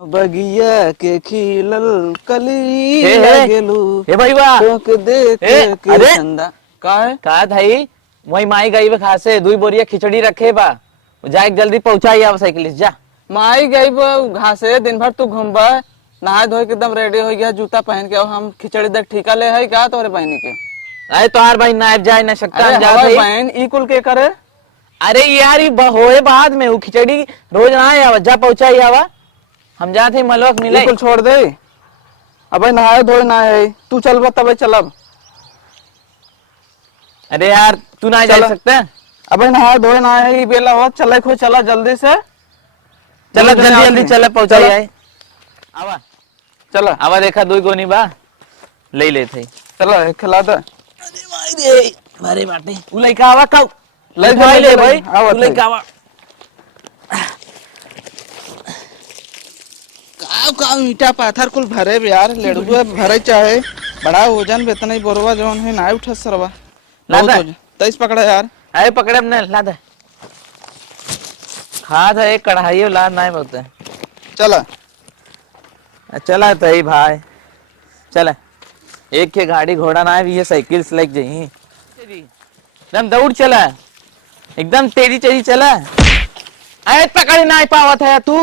बगिया के खिलल कली हे लगेलू हे भाई वाह तोक देख के अरे चंदा का है। कहा भाई वही माई गई बे खासे 2 बोरिया खिचड़ी रखे बा जाए जल्दी पहुंचाई आव साइकिलिस्ट जा। माई गई घासे दिन भर तू घूमबा नहा धोए के एकदम रेडी हो गया जूता पहन के और हम खिचड़ी देख ठीका ले है का तोरे बहनी के। अरे तोहार भाई नाइब जाए न सकता अरे हम जात हमार हई। बहन ई कुल के करे। अरे यार ये होए बाद में वो खिचड़ी रोज ना आवा जा पहुंचाई आवा हम जाते मलवक मिले। ई कुल छोड़ दे अब नहाए धोए ना है तू चल तब चलब। अरे यार तू ना जा सकता अब नहाए धोए ना है बेला हो चले खो चला जल्दी से चल जल्दी जल्दी चल पहुंचाई आए आवा चला आवा देखा 2 गोनी बा ले लेते चला खिला दे। अरे भाई रे मारे बाटे उ लइका आवा कब ले ले भाई आवा उ लइका आवा का ईटा पाथर कुल भरे यार लेड़ुआ भरे चाहे बड़ा वजन बेतना बोरवा जवन है ना उठा सरवा लादा तेज पकड़ा यार। अरे पकड़े हमने लादा खाद है कढ़ाई लाद नहीं बोलते चला चला तो ही भाई चला एक के गाड़ी घोड़ा ना है ये साइकिल से लग जाई एकदम दौड़ चला एकदम तेजी तेजी चला। अरे पकड़ ना पावत है तू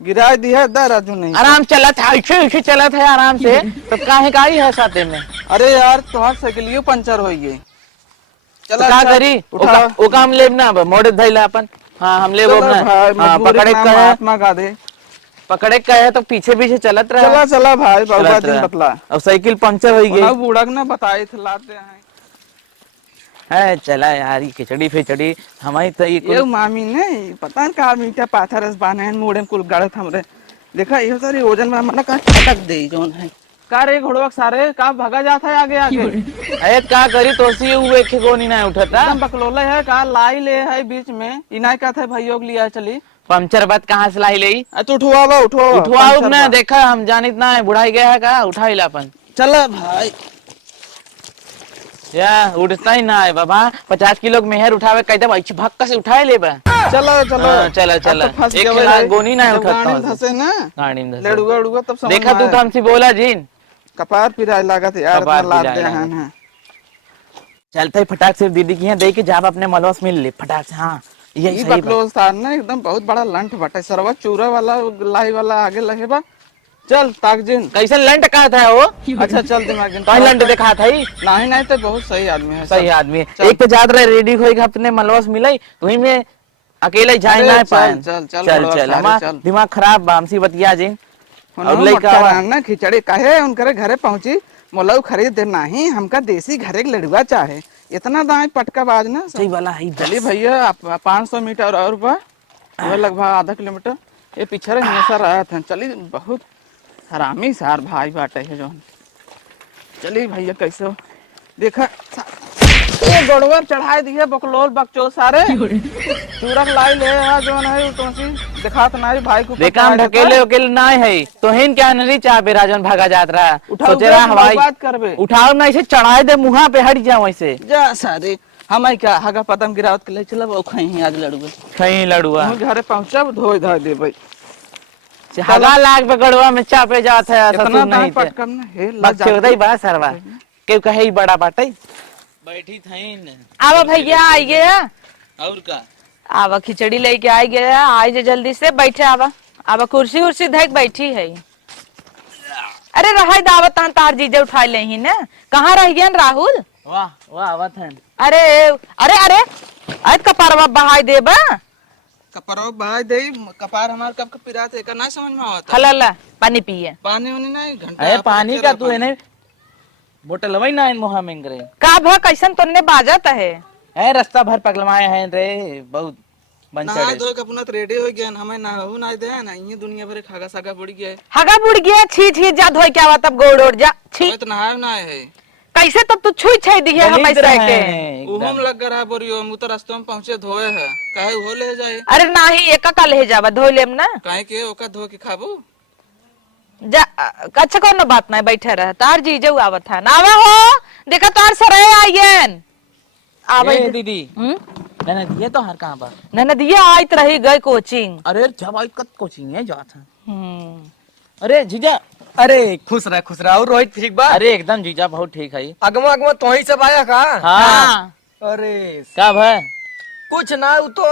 गिरा दिया दा राजू नहीं आराम चला था ऐसे चला था आराम से तब काहे गाड़ी है साथे में। अरे यार तुम्हारी साइकिल पंचर हो गई चला क्या करी ओ काम लेब ना मोड़े धैला अपन। हाँ हम ले ना हाँ पकड़े का है पकड़े का है तो पीछे पीछे चलत रहा। चला चला भाई बहुत दिन बतला अब साइकिल पंचर हो गई बूढ़ा ना बताए थे लाते हैं है चला यार ये खिचड़ी फिचड़ी हमारी तो ये मामी ने पता नहीं कहा मीठा पाथर बाने मुड़े कुल गड़त हमरे देखा ये सारी वजन में मतलब का छटक दे जोन है का रे घोड़वा सारे का भगा जाता है आगे आगे। अरे का करी तो सी हुए के कोनी ना उठता एकदम बकलोले है का लाई ले है बीच में इनाय का था भाइयों लिया चली पंचर बात कहाँ से लाई ले तू उठवाओ ना देखा हम जानित ना है बुढ़ाई गया है का उठा ला अपन चला भाई या उठता ही ना है बाबा 50 किलो मेहर उठावे कहते भाई भक्का से उठाए ले बा चलो चलो चला चला एक लाख गोनी ना उठाता धसे ना गाड़ी में लड़ुआ लड़ुआ तब समझ देखा तू तो हमसे बोला जीन कपार पिराए लागत यार लाद दे हां चलते फटाक से दीदी की यहाँ दे के जाब अपने मलवस मिल ले फटाक से। हाँ यही बकलोल था ना एकदम बहुत बड़ा लंठ बटे सरवा चूरा वाला लाई वाला आगे लगे बा चल ताकजिन कैसे लंट कहा था वो। अच्छा चल दिमाग लंट देखा था ही नहीं नहीं तो बहुत सही आदमी है सही आदमी एक तो ज्यादा रेडी होएगा अपने मलवस मिलाई वही में अकेला ही जाए ना पाए। चल चल चल चल हमारा दिमाग खराब बामसी बतिया जी और लइका ना खिचड़ी काहे उनके घरे पहुंची मोलऊ खरीद दे नहीं हमका देसी घरे के लड़ुआ चाहे इतना दाएं पटका बाज ना सही वाला है। चलिए भैया 500 मीटर और बा लगभग आधा किलोमीटर ये पीछे हमेशा रहा था। चलिए बहुत हरामी सार भाई बाटे है जो चलिए भैया कैसे हो देखा ये गोड़वर चढ़ाए दिए बकलोल बकचो सारे चूरक लाई ले जो है तो दिखात नहीं भाई को देखा हम ढकेले अकेले ना है तो हिन क्या नहीं चाह बे राजन भागा जात रहा सोचे रहा हवाई बात करबे उठाओ ना इसे चढ़ाए दे मुहा पे हट जाओ ऐसे जा सारे हम क्या हगा पदम गिरावत के ले चलब ओ खई आज लड़ुआ कहीं लड़ुआ घरे पहुंचब धोई धा दे भाई हगा लाग बगड़वा में चापे जात है इतना नहीं पटकम ना हे लग जात बा सरवा के कहे बड़ा बाटे बैठी थईन आवा भैया आइए और का आवा खिचड़ी लेके आई गया आई जे जल्दी से बैठे आवा आवा कुर्सी उर्सी धक बैठी है। अरे रहा दावत तार जीजे उठाई ले ही ना कहाँ रह गया राहुल। वाह वाह आवत है। अरे अरे अरे आज कपारवा बहाई देबा कपड़ो बहाई दे कपार हमार कब पिरात है का ना समझ में आवता हला पानी पिए पानी उनी नहीं घंटा अरे पानी का तू है नहीं बोतल वही ना इन मुहा में करे का भ कैसन तोने बाजत है रास्ता भर पगलवाए हैं रे बहुत ना दो अपना रेडी हो गया हमें ना हो ना दे ना ये दुनिया भर खागा सागा बुड़ गया हगा बुड़ गया छी छी जा धोई क्या हुआ तब गोड़ ओड़ जा छी तो नहाए ना है कैसे तब तू छुई छई दी है हम ऐसे के उहम लग रहा बोरियो हम तो रास्ते में पहुंचे धोए है काहे हो ले जाए। अरे नाही एक का ले जावा धो लेम ना काहे के ओका धो के खाबू जा अच्छा कोनो बात नहीं बैठे रह तार जीजे आवत है ना आवे हो देखा तार सरे आइयन आवे दीदी ननद ये तो हर कहां पर ननद ये आइत रही गए कोचिंग अरे जब आई कत कोचिंग है जात है अरे जीजा, अरे खुश रह और रोहित ठीक बा। अरे एकदम जीजा बहुत ठीक है। अगवा अगवा तो ही सब आया का। हाँ अरे क्या भाई? कुछ ना, वो तो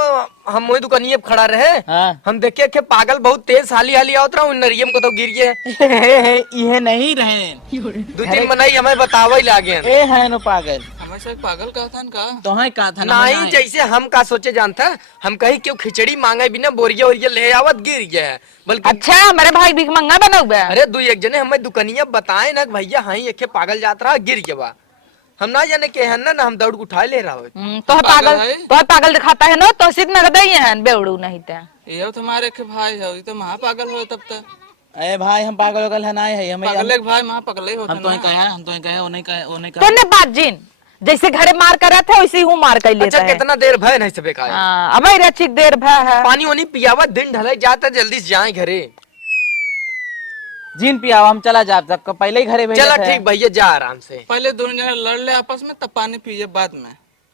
हम वही दुकानिए पे खड़ा रहे। हाँ हम देखे के पागल बहुत तेज हाली हाली आवत रहा, नरियम को तो गिर गए। ये नहीं रहे, दो तीन मनाई हमें बतावे लागे। ए है नो पागल। हमेशा एक पागल कहा था का तो है कहा था ना नहीं जैसे हम का सोचे जानता, हम कहीं क्यों खिचड़ी मांगे बिना बोरिया वोरिया ले आवत गिर गया है, बल्कि अच्छा मेरे भाई भीख मंगा बना हुआ है। अरे दो एक जने हमें दुकानिया बताए ना भैया हाँ एक पागल जात रहा गिर गया। हम ना जाने के है ना हम दौड़ उठा ले रहा हो। तो पागल है? पागल दिखाता है ना, तो सिर्फ नगद ही है बेवड़ू नहीं था। ये तुम्हारे के भाई है, ये तो महा पागल हो तब तक। अरे भाई हम पागल वगल है ना है हमें पागल के भाई महा पागल ही होता हम तो ना। कहे हम तो कहे उन्हें कहे तूने बात जिन जैसे घरे मार कर थे वैसे हूँ मार कर लेता अच्छा है। कितना देर भय नहीं सबे का अब रचिक देर भय है। पानी वानी पियावा दिन ढले जाता जल्दी से जाए घरे। जीन पियाओ हम चला जाब तक पहले ही घरे भेजे चला थे। ठीक भैया जा आराम से। पहले दोनों जने लड़ ले आपस में, तब पानी पिए बाद में।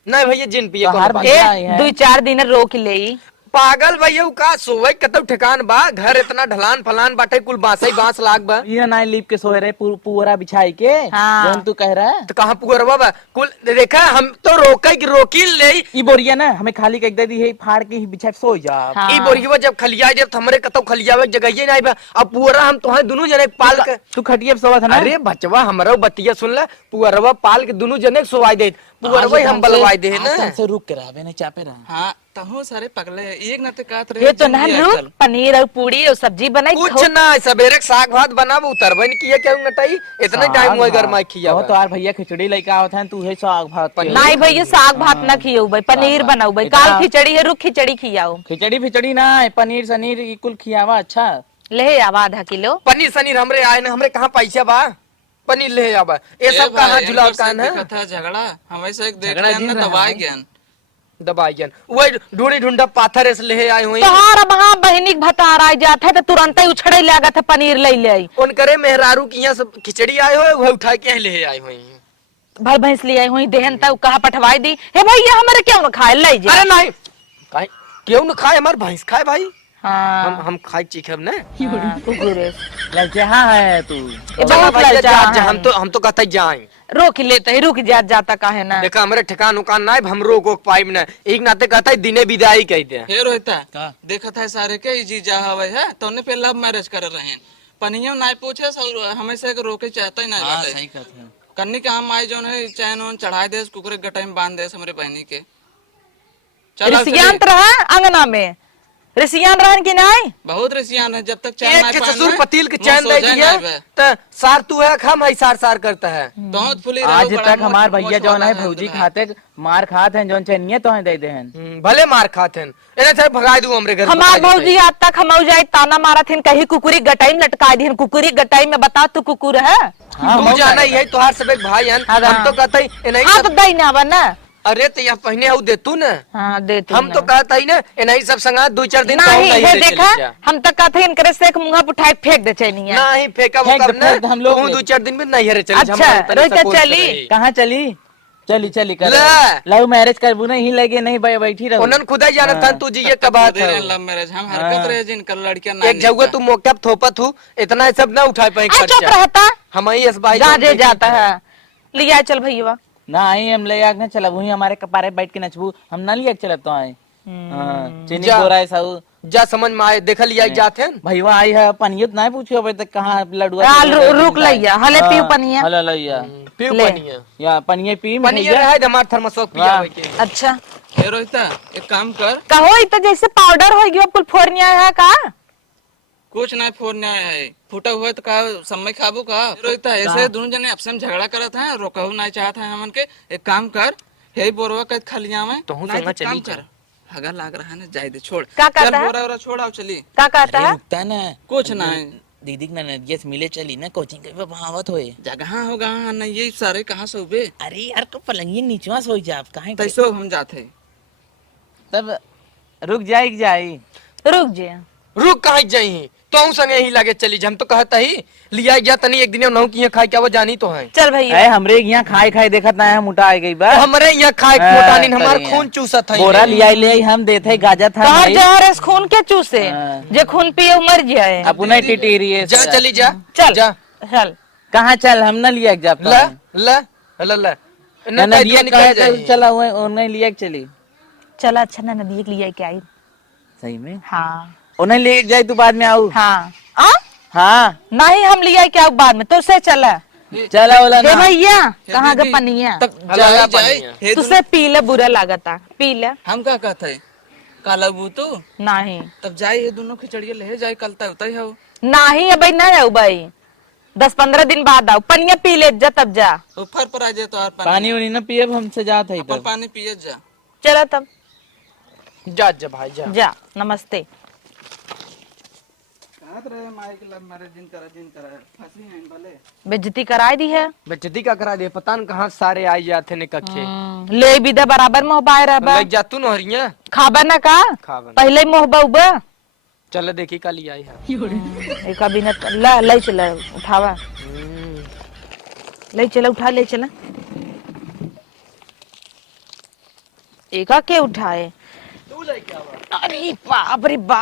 नहीं भैया जिन पिए तो कोनो हर बात भैया नहीं। आई है। 2-4 दिन रोक ले। पागल भैया उ का सोवे कतौ ठिकान बा, घर इतना ढलान फलान बाटे कुल बांस बांस लाग बा। ये ना लीप के सोए रहे पूरा बिछाई के। हाँ। जौन तू कह रहा है तो कहाँ पुअरवा बा कुल देखा हम तो रोकी ले। ई बोरिया ना हमें खाली के दी है फाड़ के ही बिछा सो जा। हाँ। ई बोरियवा जब खलिया जब हमरे कतौ खलियावे के जगह नहीं बा। अब पुअरा हम तो दोनों जने पाल के। तू खटिया पे सोवा था ना। अरे बचवा हमारा बतिया सुन ले, पुअरवा पाल के दोनों जने सोवाई दे, पुअरवा ही हम बलवाई दे ना। से रुक के रहा नहीं चापे रहा। हाँ तहु सारे पगले एक न ते कहत ये तो ना रूप पनीर और पूरी और सब्जी बनाई कुछ ना सवेरे साग भात बनाब उतरबे नहीं किया क्या नटाई इतना टाइम हुआ घर में खिया तो यार भैया खिचड़ी लेके आवत है तू है साग भात के। नहीं भैया साग भात ना खियो भाई, पनीर बनाऊ भाई। काल खिचड़ी है, रुक खिचड़ी खियाओ। खिचड़ी फिचड़ी ना पनीर सनीर ई कुल खियावा। अच्छा ले आवा आधा किलो। पनीर सनीर हमरे आए ना, हमरे कहाँ पैसा बा पनीर ले आवा। ये सब कहाँ जुलाब कान है कथा झगड़ा हमेशा एक देख झगड़ा लिया जिन ना रहा दवाई है। ज्ञान दबाई ज्ञान वही ढूंढी ढूंढा पाथर ऐसे ले आए हुए। तोहार वहाँ बहनी भतार आ जाता है तो तुरंत ही उछड़े लागत है पनीर ले ले। उन करे मेहरारू की यहाँ सब खिचड़ी आए हुए वह उठा के ले आए हुए। भर भैंस ले आई हुई देहन तक कहा पठवाई दी। हे भैया हमारे क्यों न खाए ले जा। अरे नहीं काहे क्यों न खाए, हमारे भैंस खाए भाई। हाँ हम खाए चीखब ना। लगे हाँ है तू। चला भैया लज्जा जा, है। हम तो कहते जाए। रोक लेते ही रुक जाता काहे ना। देखा हमारे ठिकान उकान ना हम रोक पाइब ना, एक नाते कहता है दिने विदाई कहते हैं। हे रोहिता देखा था सारे के ई जीजा हवे है तो ने पे लव मैरिज कर रहे हैं। पनियो नहीं पूछे और हमेशा के रोके चाहता ही नहीं बाटे। सही कहते हैं। कन्नी का हम आए जो है चैन उन चढ़ा दे कुकरे गटाई में बांध दे हमरे बहनी के। चल ऋषियांत रहा अंगना में, ऋषियान रहन की नहीं। बहुत ऋषियान है, जब तक चैन एक नहीं के पाए ससुर ना, पतील के मुंह चैन दे सोजा दिया नहीं बे। तो सार तू है हम है सार करता है। बहुत फुली आज रहो, बड़ा तक हमार मोट- भैया मोट जो वाला है है भौजी अंदर। खाते मार खाते हैं जो चैनिए तो है दे दे हैं। भले मार खाते हैं इन्हें थे भगाई दूं हमरे घर। हमार भौजी आज तक हम जाए ताना मारा थी कहीं कुकुरी गटाई में लटका दी। कुकुरी गटाई में बता तू कुकुर है। तू जाना ही है तोहार सब एक भाई हैं, हम तो कहते हैं हाँ तो दई ना बना। अरे तो यहाँ पहने हो दे तू ना। हाँ दे तू हम ना। तो कहता ही ना इन्हीं सब संगा 2-4 दिन नहीं कहूं है ले देखा चली जा। हम तक कहते इनकरे से एक मुंगा उठाए फेंक दे चाहिए। नहीं फेंका वो फेंक कब दे, ना फेंक दे, हम लोग कहूं ले। 2-4 दिन में नहीं हरे चली अच्छा, हम तनी रोहित सपोर्ट चली। करें। कहाँ चली चली चली कर ले। लव मैरिज करबू नहीं लगे नहीं बैठी रहो। उन्होंने खुदा ही जाना था तू जी ये कब बात है। लव मैरिज हम हरकत रहे जिनकर लड़कियां ना एक जगह तू मौका थोपत हूँ इतना सब ना उठा पाए चुप खर्चा। रहता हम ही इस भाई जाजे जाता है। लिया चल भैया। ना आई हम ले आग ना चला वही हमारे कपारे बैठ के नचबू हम ना लिया चला तो आए। हाँ, चीनी जा। बोरा है साहू जा समझ में आए देख लिया जाते हैं। भैया आई है पनियत नहीं पूछियो अभी तक कहाँ लडुआ रुक लिया हले पीऊ पनिया। हला लइया पीऊ ले। पनिया या पनिये पी पनिया रहा है हमार थर्मोस पिया हाँ। के। अच्छा हे रोहिता एक काम कर, कहो इ तो जैसे पाउडर हो गया कुल फोरनिया है का। कुछ नहीं फोड़ने आया है फूटा हुआ तो कहा समय खाबू का। रोहिता ऐसे दोनों जने आपसे में झगड़ा करत हैं, रोकहू नहीं चाहत हैं हमन के। एक काम कर हे बोरवा के खलिया में तो हूँ नहीं संगा तो काम चली कर हगा लाग रहा है ना जाए दे छोड़। क्या चल कहता है? बोरा वोरा छोड़ आओ चली। का कहता है? रुकता ना कुछ नहीं दीदी के नदिया से मिले चली ना कोचिंग के बहावत होए। जगह होगा नहीं ये सारे कहाँ से उबे अरे यार को पलंगी नीचवा सोई जा आप कहीं तैसो हम जाते। तब रुक जाई जाई रुक जे रुक कहाँ जाई तो संगे ही लागे चली हम तो कहता ही लिया गया तनी एक दिन नौ की खाए क्या वो जानी तो है चल भैया अरे हमरे यहाँ खाए खाए देखत ना है मोटा आ गई बा हमरे यहाँ खाए हाँ, मोटा नहीं हमार बढ़िया। खून चूसत है बोरा लिया ले हम देते गाजा था कहा नहीं। जहर खून के चूसे हाँ। जे खून पिए मर जाए अपना ही टिटेरी है जा चली जा चल जा चल कहाँ चल हम ना लिया जब ला ला ला ला ना ना लिया निकल जाए चला हुआ उन्हें लिया के चली चल अच्छा ना नदी के लिए क्या आई सही में हाँ उन्हें ले जाए तू बाद में आऊ हाँ आ? हाँ नहीं हम लिया क्या बाद में तो से चला चला वाला हे ना भैया कहाँ का पनिया तब जाया पानी तुझसे पी ले बुरा लागता पी ले हम का कहते हैं काला तू नहीं तब जाए ये दोनों खिचड़िया ले जाए कल तक होता ही हो नहीं अब ना जाऊ भाई 10-15 दिन बाद आओ पनिया पी ले जा तब जा ऊपर पर आ जाए तो और पानी वानी ना पिए हमसे जात है अपन पानी पिए जा चला तब जा जा भाई जा जा नमस्ते कहत रहे माइक लब मारे जिन करा फंसी हैं भले बेइज्जती कराई दी है बेइज्जती का करा दे पता न कहाँ सारे आई जाते ने कखे ले विदा बराबर मोह पाए रहा लग जा तू नहरिया खाबा ना का खावन पहले मोह बाउबा चल देखी कल आई है एक अभी न ला ले चला उठावा ले चला उठा ले चला एका के उठाए तू ले क्या अरे बाप रे बाप